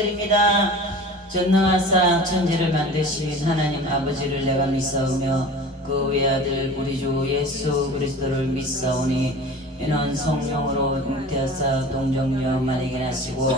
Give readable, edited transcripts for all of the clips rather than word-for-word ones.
드립니다. 전능하사 천지를 만드신 하나님 아버지를 내가 믿사오며 그 외아들 우리 주 예수 그리스도를 믿사오니 이는 성령으로 잉태하사 동정녀 만에게 나시고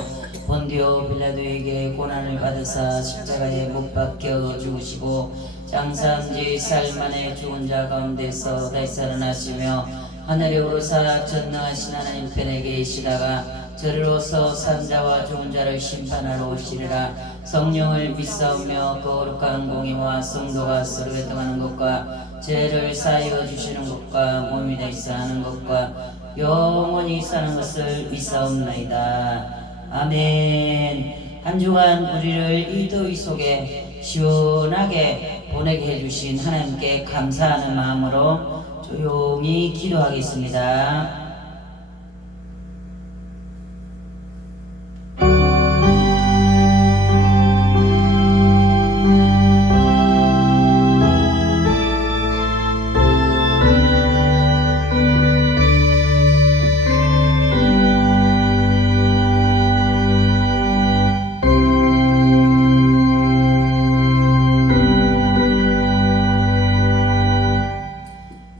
본디오 빌라도에게 고난을 받으사 십자가에 못 박혀 죽으시고 장사한 지 살 만에 죽은 자 가운데서 다시 살아나시며 하늘에 오르사 전능하신 하나님 편에 계시다가 저리로서 산자와 죽은 자를 심판하러 오시리라. 성령을 믿사오며 거룩한 공의와 성도가 서로 교통하는 것과 죄를 사하여 주시는 것과 몸이 되사 하는 것과 영원히 사는 것을 믿사옵나이다. 아멘. 한 주간 우리를 이 더위 속에 시원하게 보내게 해주신 하나님께 감사하는 마음으로 조용히 기도하겠습니다.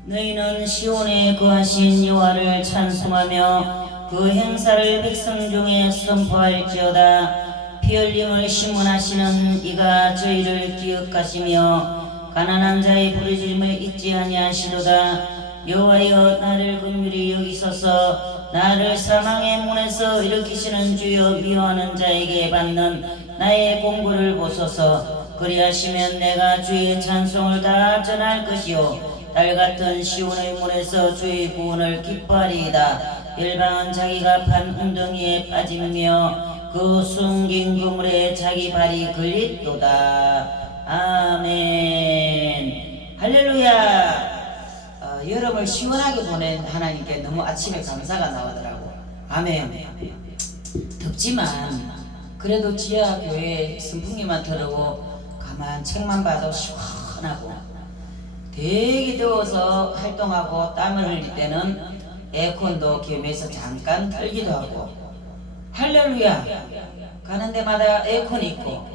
너희는 시온에 거하신 여호와를 찬송하며 그 행사를 백성 중에 선포할지어다. 피 흘림을 심문하시는 이가 저희를 기억하시며 가난한 자의 부르짖음을 잊지 아니하시도다. 여호와여 나를 긍휼히 여기소서. 나를 사망의 문에서 일으키시는 주여 미워하는 자에게 받는 나의 공고를 보소서. 그리하시면 내가 주의 찬송을 다 전할 것이요 달같은 시온의 문에서 주의 구원을 기뻐하리이다. 열방은 자기가 판 웅덩이에 빠지며 그 숨긴 그물에 자기 발이 걸리도다. 아멘. 할렐루야. 여름을 시원하게 보낸 하나님께 너무 아침에 감사가 나오더라고. 아멘. 덥지만 그래도 지하교회 선풍기만 틀고 가만 책만 봐도 시원하고, 되게 더워서 활동하고 땀을 흘릴 때는 에어컨도 겸해서 잠깐 틀기도 하고. 할렐루야. 가는 데마다 에어컨이 있고,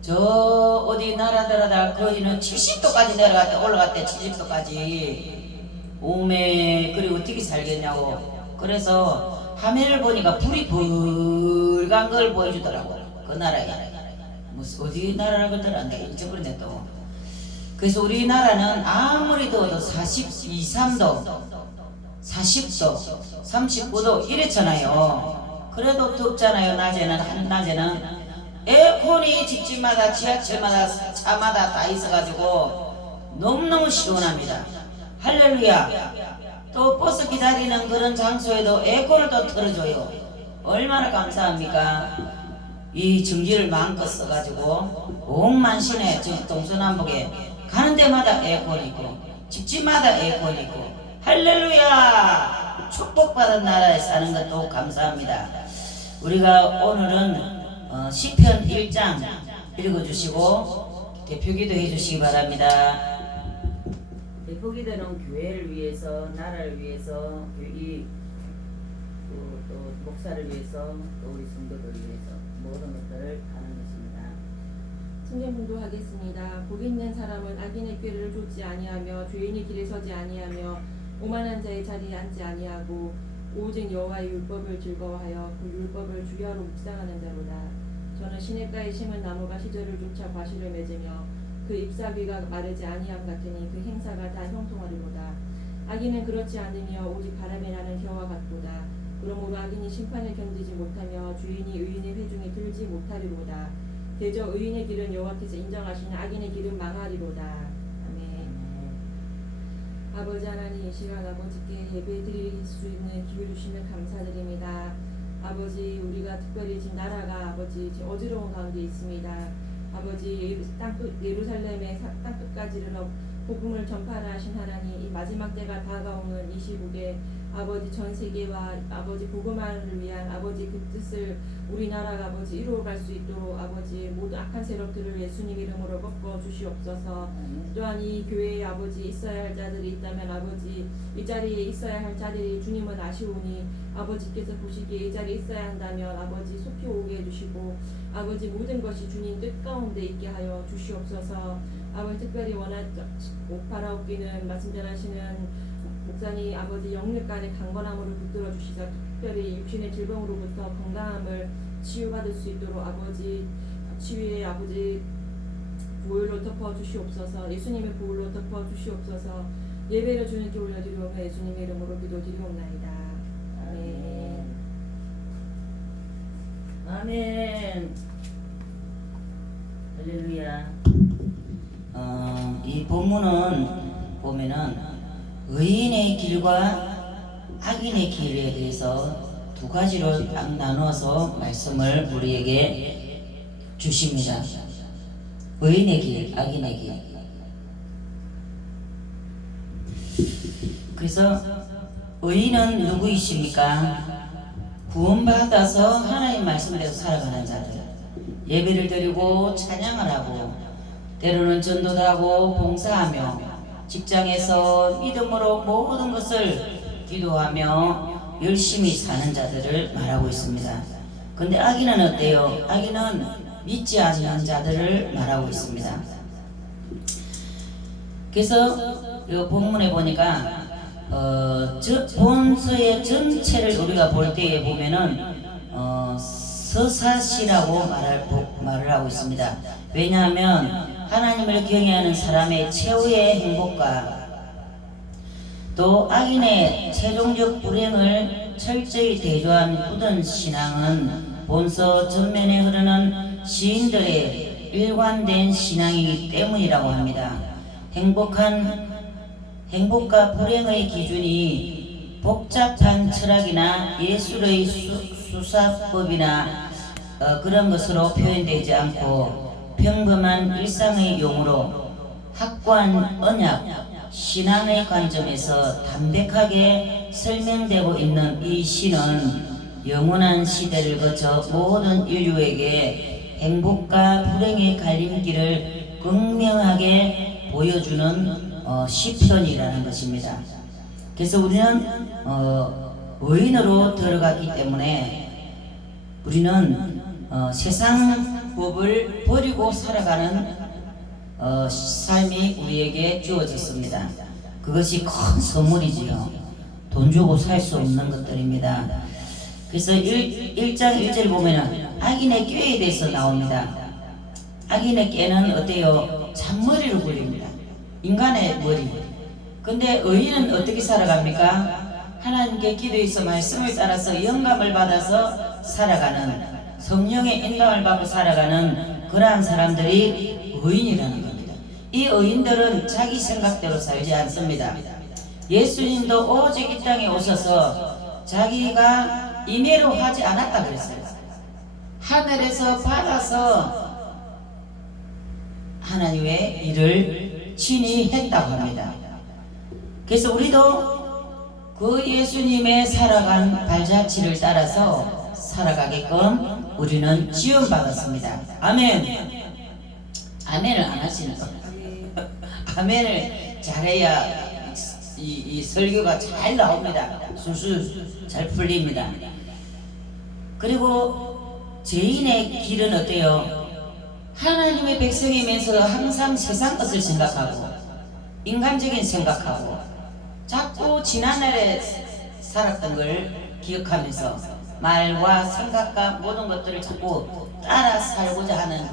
저 어디 나라들하다 거기는 70도까지 올라갔대. 70도까지. 오메, 그리고 어떻게 살겠냐고. 그래서 화면을 보니까 불이 불간 걸 보여주더라고. 그 나라에 무슨 어디 나라라고 하더라. 내가 잊어버렸네 또. 그래서 우리나라는 아무리 더워도 42, 3도, 40도, 39도 이랬잖아요. 그래도 덥잖아요. 낮에는 에어컨이 집집마다 지하철마다 차마다 다 있어가지고 너무너무 시원합니다. 할렐루야. 또 버스 기다리는 그런 장소에도 에어컨을 또 틀어줘요. 얼마나 감사합니까? 이 전기를 마음껏 써가지고 온 만신에 동서남북에 가는 데마다 에어컨이 있고 집집마다 에어컨이 있고. 할렐루야. 축복받은 나라에 사는 것도 감사합니다. 우리가 오늘은 시편 1장 읽어주시고 대표기도 해주시기 바랍니다. 대표기도는 교회를 위해서, 나라를 위해서, 또 목사를 위해서, 또 우리 성도들을 위해서 모든 것들을 하는 것입니다. 성경문도 하겠습니다. 복 있는 사람은 악인의 꾀를 쫓지 아니하며 죄인의 길에 서지 아니하며 오만한 자의 자리에 앉지 아니하고 오직 여호와의 율법을 즐거워하여 그 율법을 주야로 묵상하는 자로다. 저는 시냇가에 심은 나무가 시절을 쫓아 과실을 맺으며 그 잎사귀가 마르지 아니함 같으니 그 행사가 다 형통하리로다. 악인은 그렇지 않으며 오직 바람에 나는 겨와 같도다. 그러므로 악인이 심판을 견디지 못하며 죄인이 의인의 회중에 들지 못하리로다. 대저 의인의 길은 여호와께서 인정하시는 악인의 길은 망하리로다. 아멘. 아버지 하나님, 이 시간 아버지께 예배드릴 수 있는 기회를 주시면 감사드립니다. 아버지, 우리가 특별히 지금 나라가 아버지 어지러운 가운데 있습니다. 아버지, 예루살렘의 땅끝까지 이르러 복음을 전파하라 하신 하나님, 이 마지막 때가 다가오는 이 시국에 아버지 전 세계와 아버지 복음화를 위한 아버지 그 뜻을 우리나라가 아버지 이루어갈 수 있도록 아버지 모든 악한 세력들을 예수님 이름으로 꺾어 주시옵소서. 또한 이 교회에 아버지 있어야 할 자들이 있다면 아버지 이 자리에 있어야 할 자들이 주님은 아쉬우니 아버지께서 보시기에 이 자리에 있어야 한다면 아버지 속히 오게 해주시고 아버지 모든 것이 주님 뜻 가운데 있게 하여 주시옵소서. 아버지 특별히 바라옵기는 말씀 전하시는 목사님 아버지 영육간의 강건함으로 붙들어 주시자 특별히 육신의 질병으로부터 건강함을 치유받을 수 있도록 아버지 치유의 아버지 보혈로 덮어 주시옵소서. 예수님의 보혈로 덮어 주시옵소서. 예배를 주님께 올려드리오며 예수님의 이름으로 기도드리옵나이다. 아멘. 아멘. 할렐루야. 이 본문은 보면은 의인의 길과 악인의 길에 대해서 두 가지로 딱 나누어서 말씀을 우리에게 주십니다. 의인의 길, 악인의 길. 그래서 의인은 누구이십니까? 구원받아서 하나님 말씀대로 살아가는 자들, 예배를 드리고 찬양을 하고 때로는 전도도 하고 봉사하며 직장에서 믿음으로 모든 것을 기도하며 열심히 사는 자들을 말하고 있습니다. 근데 악인은 어때요? 악인은 믿지 않는 자들을 말하고 있습니다. 그래서 이 본문에 보니까 본서의 전체를 우리가 볼 때에 보면은 서사시라고 말을 하고 있습니다. 왜냐하면 하나님을 경외하는 사람의 최후의 행복과 또 악인의 최종적 불행을 철저히 대조한 굳은 신앙은 본서 전면에 흐르는 시인들의 일관된 신앙이기 때문이라고 합니다. 행복과 불행의 기준이 복잡한 철학이나 예술의 수사법이나 그런 것으로 표현되지 않고 평범한 일상의 용어로 확고한 언약, 신앙의 관점에서 담백하게 설명되고 있는 이 시는 영원한 시대를 거쳐 모든 인류에게 행복과 불행의 갈림길을 극명하게 보여주는 시편이라는 것입니다. 그래서 우리는 의인으로 들어갔기 때문에 우리는 세상 법을 버리고 살아가는 삶이 우리에게 주어졌습니다. 그것이 큰 선물이지요. 돈 주고 살 수 없는 것들입니다. 그래서 1장 1절 보면은 악인의 꾀에 대해서 나옵니다. 악인의 꾀는 어때요? 잔머리로 굴립니다. 인간의 머리. 근데 의인은 어떻게 살아갑니까? 하나님께 기도해서 말씀을 따라서 영감을 받아서 살아가는, 성령의 인도를 받고 살아가는 그러한 사람들이 의인이라는 겁니다. 이 의인들은 자기 생각대로 살지 않습니다. 예수님도 오직 이 땅에 오셔서 자기가 임의로 하지 않았다 그랬어요. 하늘에서 받아서 하나님의 일을 친히 했다고 합니다. 그래서 우리도 그 예수님의 살아간 발자취를 따라서 살아가게끔 우리는 지원받았습니다. 아멘. 아멘을 안 하시는 거. 아멘을 잘해야 이 설교가 잘 나옵니다. 술술 잘 풀립니다. 그리고 죄인의 길은 어때요? 하나님의 백성이면서도 항상 세상 것을 생각하고 인간적인 생각하고 자꾸 지난날에 살았던 걸 기억하면서 말과 생각과 모든 것들을 자꾸 따라 살고자 하는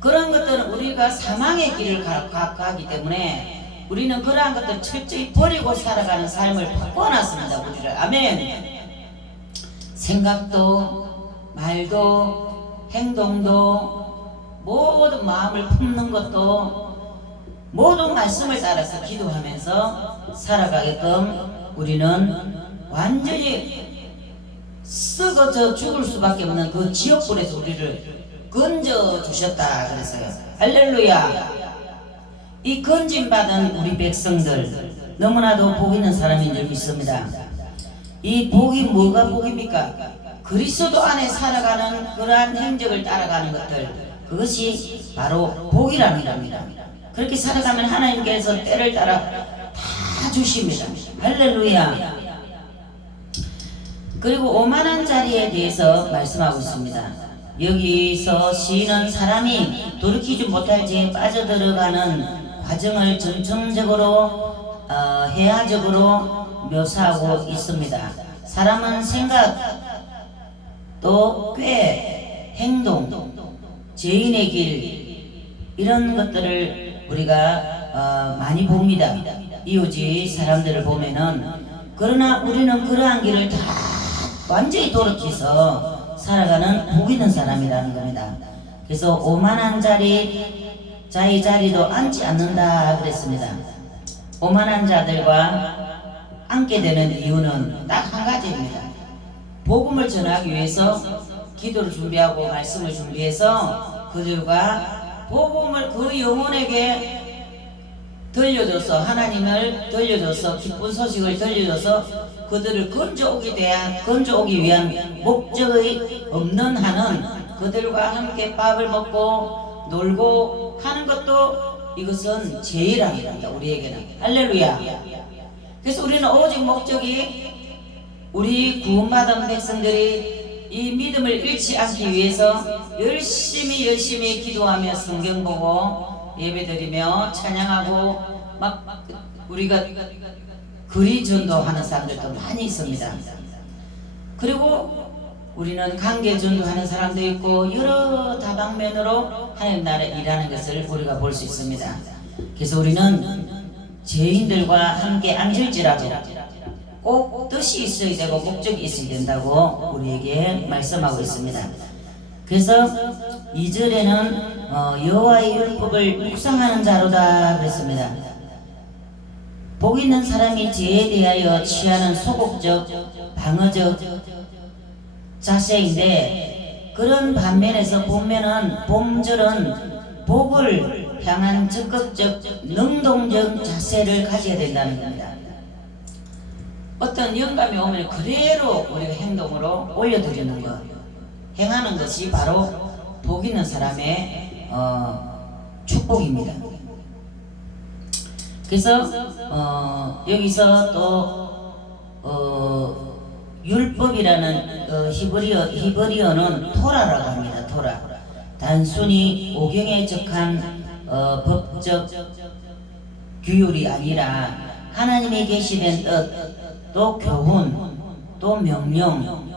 그런 것들은 우리가 사망의 길을 가기 때문에 우리는 그러한 것들을 철저히 버리고 살아가는 삶을 바꿔놨습니다. 우리를. 아멘. 생각도 말도 행동도 모든 마음을 품는 것도 모든 말씀을 따라서 기도하면서 살아가게끔 우리는 완전히 썩어져 죽을 수밖에 없는 그 지옥불에서 우리를 건져 주셨다 그랬어요. 할렐루야. 이 건진받은 우리 백성들 너무나도 복 있는 사람인 줄 믿습니다. 이 복이 뭐가 복입니까? 그리스도 안에 살아가는 그러한 행적을 따라가는 것들, 그것이 바로 복이라는 겁니다. 그렇게 살아가면 하나님께서 때를 따라 다 주십니다. 할렐루야. 그리고 오만한 자리에 대해서 말씀하고 있습니다. 여기서 시인은 사람이 돌이키지 못할 죄에 빠져들어가는 과정을 전통적으로 해화적으로 묘사하고 있습니다. 사람은 생각 또 꽤 행동, 죄인의 길 이런 것들을 우리가 많이 봅니다. 이웃이 사람들을 보면은. 그러나 우리는 그러한 길을 다 완전히 돌이켜서 살아가는 복 있는 사람이라는 겁니다. 그래서 오만한 자의 자리도 앉지 않는다 그랬습니다. 오만한 자들과 앉게 되는 이유는 딱 한 가지입니다. 복음을 전하기 위해서 기도를 준비하고 말씀을 준비해서 그들과 복음을 그 영혼에게 들려줘서, 하나님을 들려줘서, 기쁜 소식을 들려줘서 그들을 건져오기 위한 목적이 없는 한은 그들과 함께 밥을 먹고 놀고 하는 것도 이것은 죄라는 겁니다. 우리에게는. 할렐루야. 그래서 우리는 오직 목적이 우리 구원받은 백성들이 이 믿음을 잃지 않기 위해서 열심히 기도하며 성경 보고 예배드리며 찬양하고 막 우리가 거리 전도하는 사람들도 많이 있습니다. 그리고 우리는 관계 전도하는 사람도 있고 여러 다방면으로 하나님 나라에 일하는 것을 우리가 볼 수 있습니다. 그래서 우리는 죄인들과 함께 앉을지라도 꼭 뜻이 있어야 되고 목적이 있어야 된다고 우리에게 말씀하고 있습니다. 그래서 2절에는 여호와의 율법을 묵상하는 자로다 그랬습니다. 복 있는 사람이 죄에 대하여 취하는 소극적, 방어적 자세인데, 그런 반면에서 보면은 봄절은 복을 향한 적극적, 능동적 자세를 가져야 된다는 겁니다. 어떤 영감이 오면 그대로 우리가 행동으로 올려드리는 것, 행하는 것이 바로 복 있는 사람의 축복입니다. 그래서 여기서 또 율법이라는 히브리어는 토라라고 합니다. 토라. 단순히 오경에 적한 법적 규율이 아니라 하나님이 계시된 뜻, 또 교훈, 또 명령.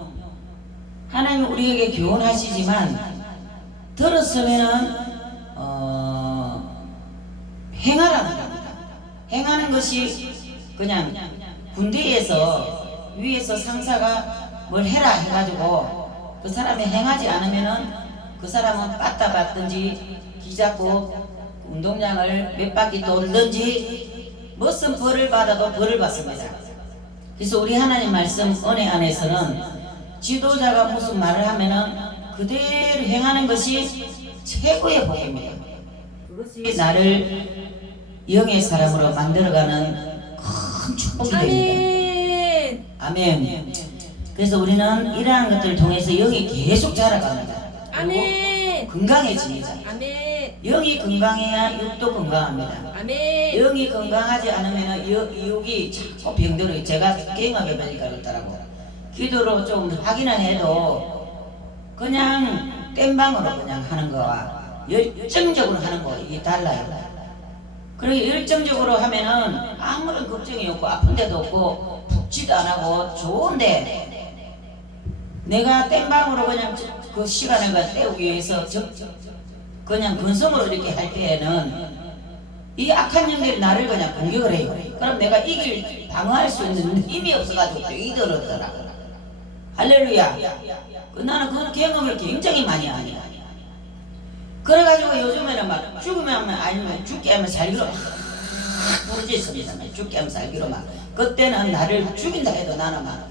하나님 우리에게 교훈하시지만 들었으면은 행하라는 겁니다. 행하는 것이 그냥 군대에서 위에서 상사가 뭘 해라 해가지고 그 사람이 행하지 않으면은 그 사람은 빠따 받든지 기잡고 운동장을 몇 바퀴 돌든지 무슨 벌을 받아도 벌을 받습니다. 그래서 우리 하나님 말씀 은혜 안에서는 지도자가 무슨 말을 하면은 그대로 행하는 것이 최고의 복입니다. 그것이 나를 영의 사람으로 만들어가는 큰 축복이 됩니다. 아멘. 그래서 우리는 이러한 것들을 통해서 영이 계속 자라갑니다. 아멘. 건강해집니다. 아멘. 영이 건강해야 육도 건강합니다. 아멘. 영이 건강하지 않으면 육이 자꾸 병들어요. 제가 게임하게 보니까 그렇더라고. 기도로 좀 확인을 해도 그냥 땜방으로 그냥 하는 거와 열정적으로 하는 거 이게 달라요. 그리고 열정적으로 하면은 아무런 걱정이 없고 아픈 데도 없고 붓지도 안 하고 좋은데, 내가 땜방으로 그냥 그 시간을 때우기 위해서 그냥 근성으로 이렇게 할 때에는 이 악한 영들이 나를 그냥 공격을 해요. 그럼 내가 방어할 수 있는 힘이 없어가지고 이들었더라. 할렐루야. 나는 그런 경험을 굉장히 많이 합니다. 그래가지고 요즘에는 막 죽으면 아니면 죽게 하면 살기로 막 부르짖습니다. 죽게 하면 살기로 막. 그때는 나를 죽인다 해도 나는 막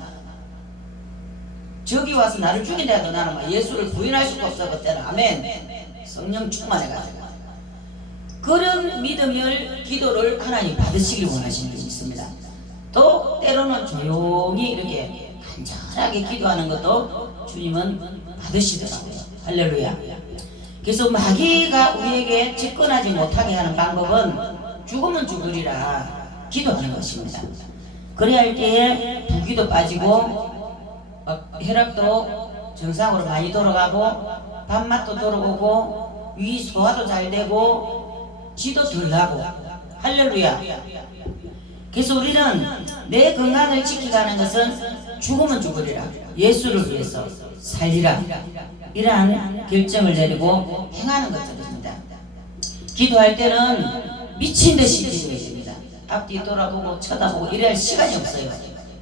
저기 와서 나를 죽인다 해도 나는 막 예수를 부인할 수가 없어. 그때는 아멘. 성령 충만해가지고. 그런 믿음을 기도를 하나님 받으시길 원하시는 게 있습니다. 또 때로는 조용히 이렇게 간절하게 기도하는 것도 주님은 받으시더라고요. 할렐루야. 그래서 마귀가 우리에게 접근하지 못하게 하는 방법은 죽으면 죽으리라 기도하는 것입니다. 그래야 할 때에 부기도 빠지고 혈압도 정상으로 많이 돌아가고 밥맛도 돌아오고 위 소화도 잘 되고 지도 덜 나고. 할렐루야. 그래서 우리는 내 건강을 지키가는 것은 죽으면 죽으리라, 예수를 위해서 살리라, 이러한 결정을 내리고 행하는 것들입니다. 기도할 때는 미친 듯이 기도해야 됩니다. 앞뒤 돌아보고 쳐다보고 이래야 시간이 없어요.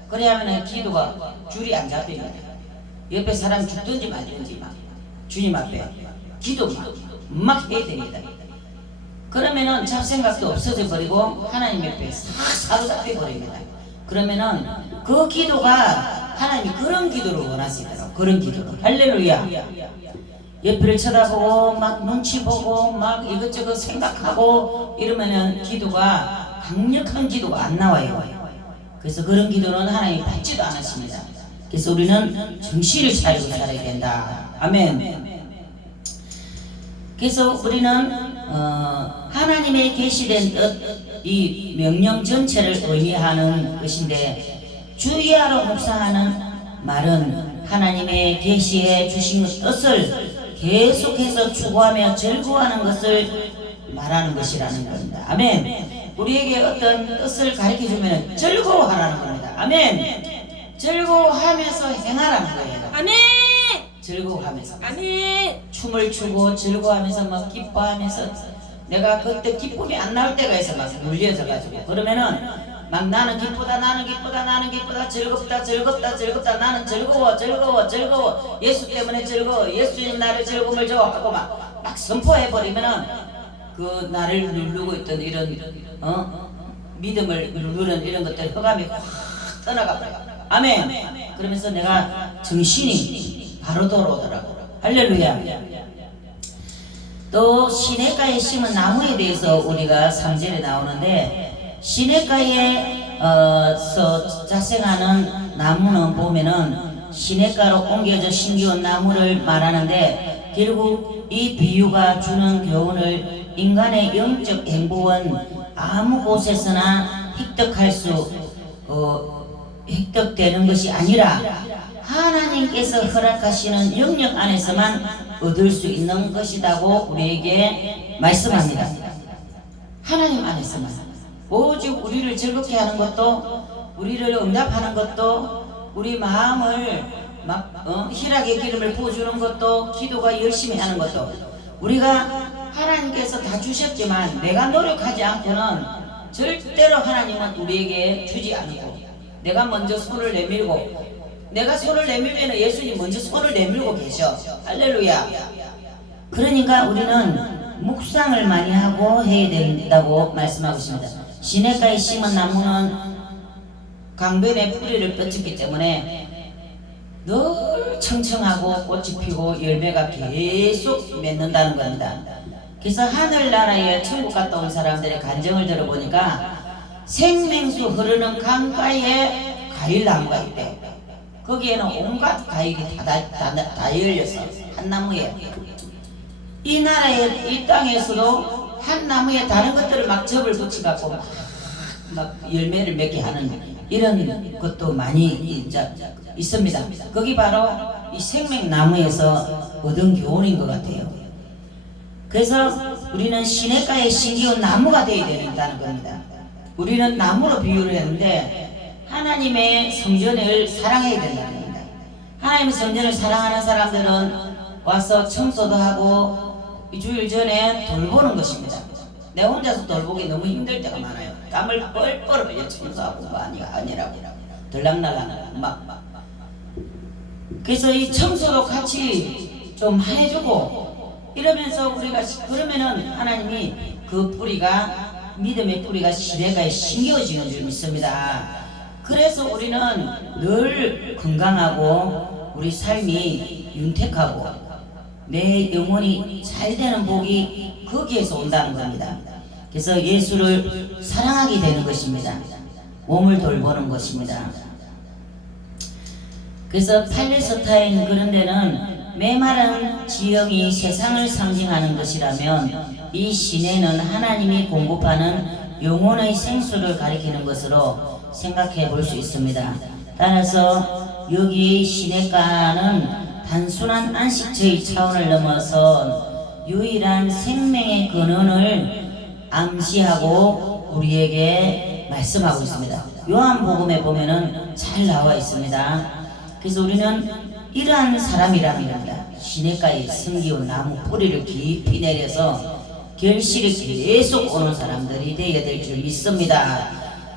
그래야 하면 기도가 줄이 안 잡힙니다. 옆에 사람 죽든지 말든지 막 주님 앞에 기도 막 해야 됩니다. 그러면은 잡생각도 없어져 버리고 하나님 옆에 사로잡혀 버립니다. 그러면은 그 기도가 하나님이 그런 기도를 원하시더라고요. 그런 기도를. 할렐루야. 옆을 쳐다보고 막 눈치 보고 막 이것저것 생각하고 이러면은 기도가 강력한 기도가 안 나와요. 그래서 그런 기도는 하나님이 받지도 않으십니다. 그래서 우리는 정신을 차리고 살아야 된다. 아멘. 그래서 우리는 하나님의 계시된 뜻, 이 명령 전체를 의미하는 것인데, 주의하러 묵상하는 말은 하나님의 계시해 주신 뜻을 계속해서 추구하며 즐거워하는 것을 말하는 것이라는 겁니다. 아멘. 우리에게 어떤 뜻을 가르쳐주면 즐거워하라는 겁니다. 아멘. 즐거워하면서 행하라는 거예요. 아멘. 즐거워하면서. 아멘. 춤을 추고 즐거워하면서 막 기뻐하면서, 내가 그때 기쁨이 안 나올 때가 있어. 막 눌려져 가지고 그러면은 막 나는 기쁘다, 나는 기쁘다, 나는 기쁘다, 즐겁다, 즐겁다, 즐겁다, 나는 즐거워, 즐거워, 즐거워, 예수 때문에 즐거워, 예수님 나를 즐거움을 줘 하고 막 선포해 버리면은 그 나를 누르고 있던 이런 믿음을 누르는 이런 것들 흑암이 확 떠나가 버려. 아멘. 그러면서 내가 정신이 바로 돌아오더라고. 할렐루야. 또 시냇가에 심은 나무에 대해서 우리가 3절에 나오는데, 시냇가에서 자생하는 나무는 보면은 시냇가로 옮겨져 심기운 나무를 말하는데, 결국 이 비유가 주는 교훈을 인간의 영적 행복은 아무 곳에서나 획득되는 것이 아니라 하나님께서 허락하시는 영역 안에서만 얻을 수 있는 것이라고 우리에게 말씀합니다. 하나님 안에서만. 오직 우리를 즐겁게 하는 것도, 우리를 응답하는 것도, 우리 마음을 막 희락의 기름을 부어주는 것도, 기도가 열심히 하는 것도, 우리가 하나님께서 다 주셨지만 내가 노력하지 않고는 절대로 하나님은 우리에게 주지 않고, 내가 먼저 손을 내밀고, 내가 손을 내밀면 예수님 먼저 손을 내밀고 계셔. 할렐루야. 그러니까 우리는 묵상을 많이 하고 해야 된다고 말씀하고 있습니다. 시냇가에 심은 나무는 강변에 뿌리를 뻗쳤기 때문에 늘 청청하고 꽃이 피고 열매가 계속 맺는다는 겁니다. 그래서 하늘나라에 천국 갔다 온 사람들의 간증을 들어보니까 생명수 흐르는 강가에 과일나무가 있대. 거기에는 온갖 과일이 다 열려서 한 나무에, 이 나라의 이 땅에서도 한 나무에 다른 것들을 막 접을 붙여갖고 막 열매를 맺게 하는 이런 것도 많이 있습니다. 거기 바로 이 생명나무에서 얻은 교훈인 것 같아요. 그래서 우리는 시냇가에 심기운 나무가 되어야 된다는 겁니다. 우리는 나무로 비유를 했는데 하나님의 성전을 사랑해야 된다는 겁니다. 하나님의 성전을 사랑하는 사람들은 와서 청소도 하고 일주일 전에 돌보는 것입니다. 내 혼자서 돌보기 너무 힘들 때가 많아요. 땀을 뻘뻘 흘려 청소하고 많이 아니라고 들락날락 막. 그래서 이 청소도 같이 좀 해주고 이러면서 우리가, 그러면은 하나님이 그 뿌리가, 믿음의 뿌리가 시냇가에 심겨지는 줄 믿습니다. 그래서 우리는 늘 건강하고 우리 삶이 윤택하고 내 영혼이 잘 되는 복이 거기에서 온다는 겁니다. 그래서 예수를 사랑하게 되는 것입니다. 몸을 돌보는 것입니다. 그래서 팔레스타인 그런 데는 메마른 지형이 세상을 상징하는 것이라면 이 시내는 하나님이 공급하는 영혼의 생수를 가리키는 것으로 생각해 볼 수 있습니다. 따라서 여기의 시내가는 단순한 안식처의 차원을 넘어서 유일한 생명의 근원을 암시하고 우리에게 말씀하고 있습니다. 요한복음에 보면은 잘 나와 있습니다. 그래서 우리는 이러한 사람이라는 겁니다. 시냇가에 섬기온 나무 뿌리를 깊이 내려서 결실이 계속 오는 사람들이 되어야 될 줄 믿습니다.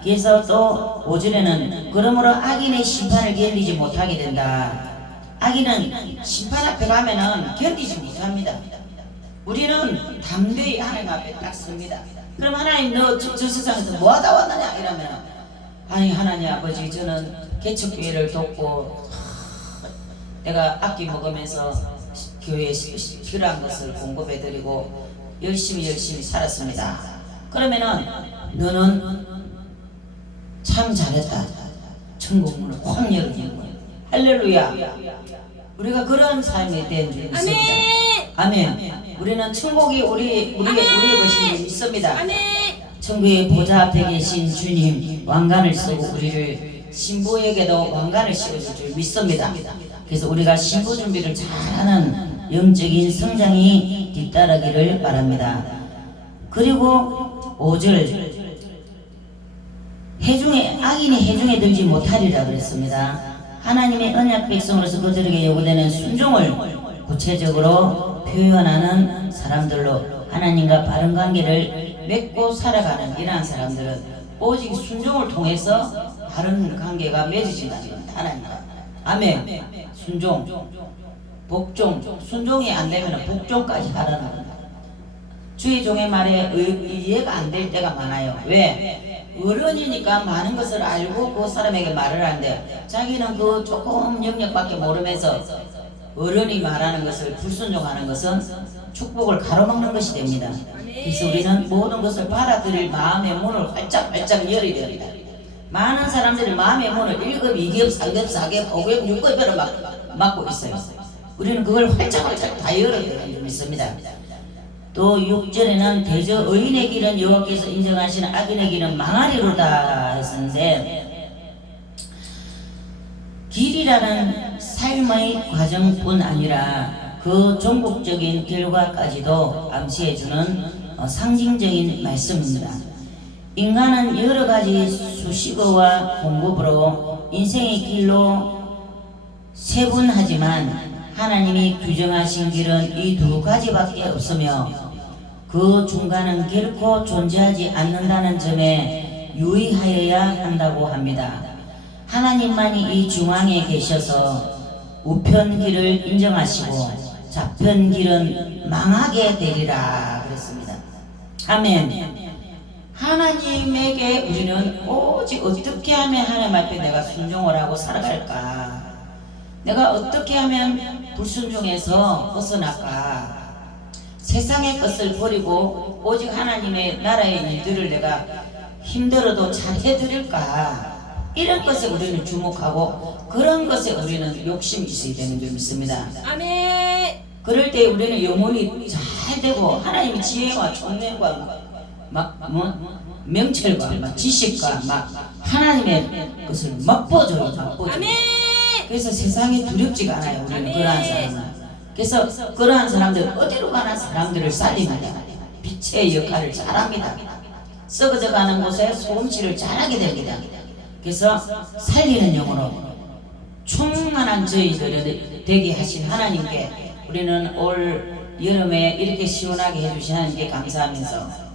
그래서 또 5절에는 그러므로 악인의 심판을 견디지 못하게 된다. 악인은 심판 앞에 가면은 견디지 못합니다. 우리는 담대히 하나님 앞에 딱 섭니다. 그럼 하나님 너 저 세상에서 뭐하다 왔느냐 이러면 아니 하나님 아버지 저는 개척교회를 돕고 내가 아끼 먹으면서 교회에 필요한 것을 공급해드리고 열심히 살았습니다. 그러면은 너는 참 잘했다. 천국 문을 확 열어주는 거예요. 할렐루야. 우리가 그런 삶에 대한 줄 믿습니다. 아멘. 우리는 천국이 우리의 것인 줄 믿습니다. 천국의 보좌 앞에 계신 주님 왕관을 쓰고 우리를 신부에게도 왕관을 씌워줄 줄 믿습니다. 그래서 우리가 신부 준비를 잘하는 영적인 성장이 뒤따르기를 바랍니다. 그리고 5절 악인이 해중에 들지 못하리라 그랬습니다. 하나님의 언약 백성으로서 그들에게 요구되는 순종을 구체적으로 표현하는 사람들로 하나님과 바른 관계를 맺고 살아가는 이러한 사람들은 오직 순종을 통해서 바른 관계가 맺어진다는 겁니다. 하나님과. 아멘. 순종, 복종, 순종이 안 되면 복종까지 하라는 겁니다. 주의 종의 말에 이해가 안 될 때가 많아요. 왜? 어른이니까 많은 것을 알고 그 사람에게 말을 하는데 자기는 그 조금 영역밖에 모르면서 어른이 말하는 것을 불순종하는 것은 축복을 가로막는 것이 됩니다. 그래서 우리는 모든 것을 받아들일 마음의 문을 활짝 열어야 됩니다. 많은 사람들이 마음의 문을 1급, 2급, 3급, 4급, 5급, 6급으로 막고 있어요. 우리는 그걸 활짝 다 열어야 되는 줄 믿습니다. 또 6절에는 대저 의인의 길은 여호와께서 인정하시는 악인의 길은 망하리로다 했었는데 길이라는 삶의 과정뿐 아니라 그 종국적인 결과까지도 암시해주는 상징적인 말씀입니다. 인간은 여러가지 수식어와 공급으로 인생의 길로 세분하지만 하나님이 규정하신 길은 이 두 가지밖에 없으며 그 중간은 결코 존재하지 않는다는 점에 유의하여야 한다고 합니다. 하나님만이 이 중앙에 계셔서 우편 길을 인정하시고 좌편 길은 망하게 되리라 그랬습니다. 아멘. 하나님에게 우리는 오직 어떻게 하면 하나님 앞에 내가 순종을 하고 살아갈까? 내가 어떻게 하면 불순종해서 벗어날까? 세상의 것을 버리고 오직 하나님의 나라의 일들을 내가 힘들어도 잘 해드릴까? 이런 것에 우리는 주목하고 그런 것에 우리는 욕심이 있어야 되는 줄 믿습니다. 아멘. 그럴 때 우리는 영혼이 잘 되고 하나님의 지혜와 총명과 명철과 지식과 하나님의 것을 맛보죠. 아멘. 그래서 세상이 두렵지가 않아요. 우리는 그러한 사람은. 그래서 그러한 사람들 어디로 가나 사람들을 살립니다. 빛의 역할을 잘합니다. 썩어져 가는 곳에 소금칠을 잘하게 됩니다. 그래서 살리는 영으로 충만한 저희들을 되게 하신 하나님께 우리는 올 여름에 이렇게 시원하게 해주신 하나님께 감사하면서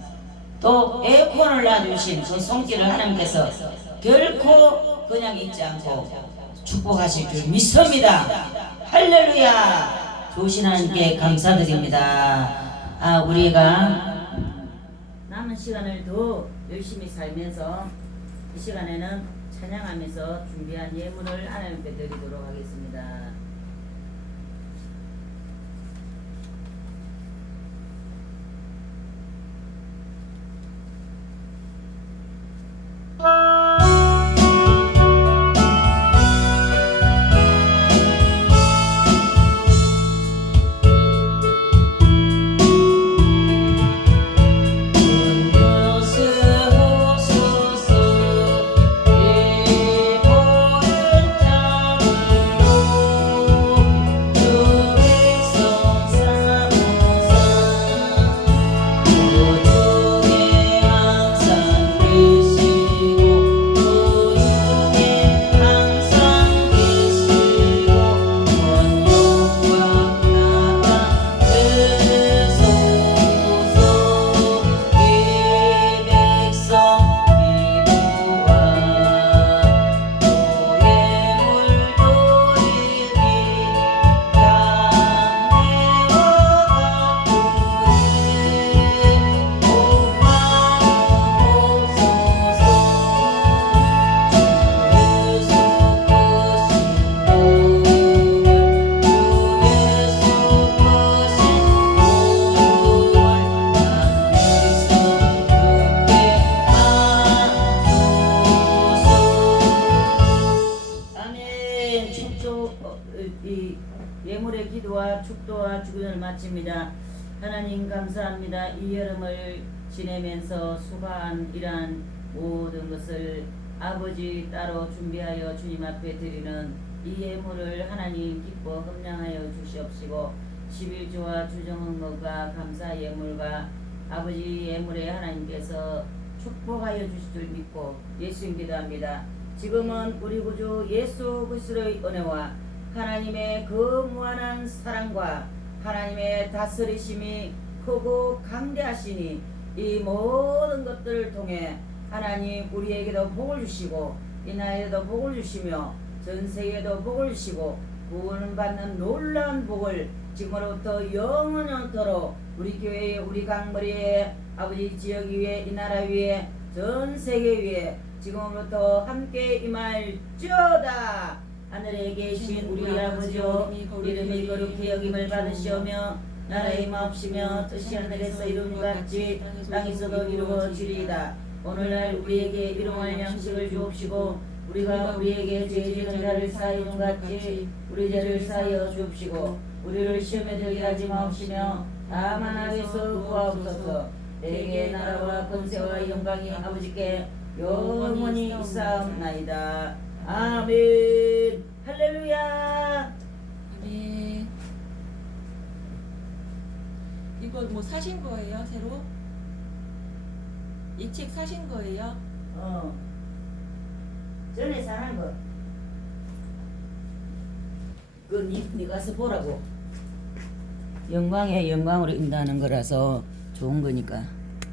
또 에어컨을 놔주신 그 손길을 하나님께서 결코 그냥 잊지 않고 축복하실 줄 믿습니다. 할렐루야. 좋으신 하나님께 감사드립니다. 우리가 남은 시간을 더 열심히 살면서 이 시간에는 찬양하면서 준비한 예물을 하나님께 드리도록 하겠습니다. 마칩니다. 하나님 감사합니다. 이 여름을 지내면서 수고한 이러한 모든 것을 아버지 따로 준비하여 주님 앞에 드리는 이 예물을 하나님 기뻐 흠량하여 주시옵시고 11조와 주정한 것과 감사 예물과 아버지 예물에 하나님께서 축복하여 주실 줄 믿고 예수님 기도합니다. 지금은 우리 구주 예수 그리스도의 은혜와 하나님의 그 무한한 사랑과 하나님의 다스리심이 크고 강대하시니 이 모든 것들을 통해 하나님 우리에게도 복을 주시고 이 나라에도 복을 주시며 전 세계에도 복을 주시고 구원받는 놀라운 복을 지금으로부터 영원토록 우리 교회에 우리 강머리에 아버지 지역 위에 이 나라 위에 전 세계 위에 지금부터 함께 임할지어다. 하늘에 계신 우리 아버지여 이름이 거룩히 여김을 받으시오며 나라의 마옵시며 뜻이 하늘에서 이룬 것 같이 땅에서도 이루어지리이다. 오늘날 우리에게 일용할 양식을 주옵시고 우리가 우리에게 죄 지은 자를 사하여 준 같이 우리 죄를 사하여 주옵시고 우리를 시험에 들게 하지 마옵시며 다만 악에서 구하옵소서. 내게 나라와 권세와 영광이 아버지께 영원히 있사옵나이다. 아멘. 할렐루야. 아멘. 이거 뭐 사신 거예요, 새로? 이 책 사신 거예요? 전에 사는 거. 네 가서 보라고. 영광에 영광으로 인도하는 거라서 좋은 거니까.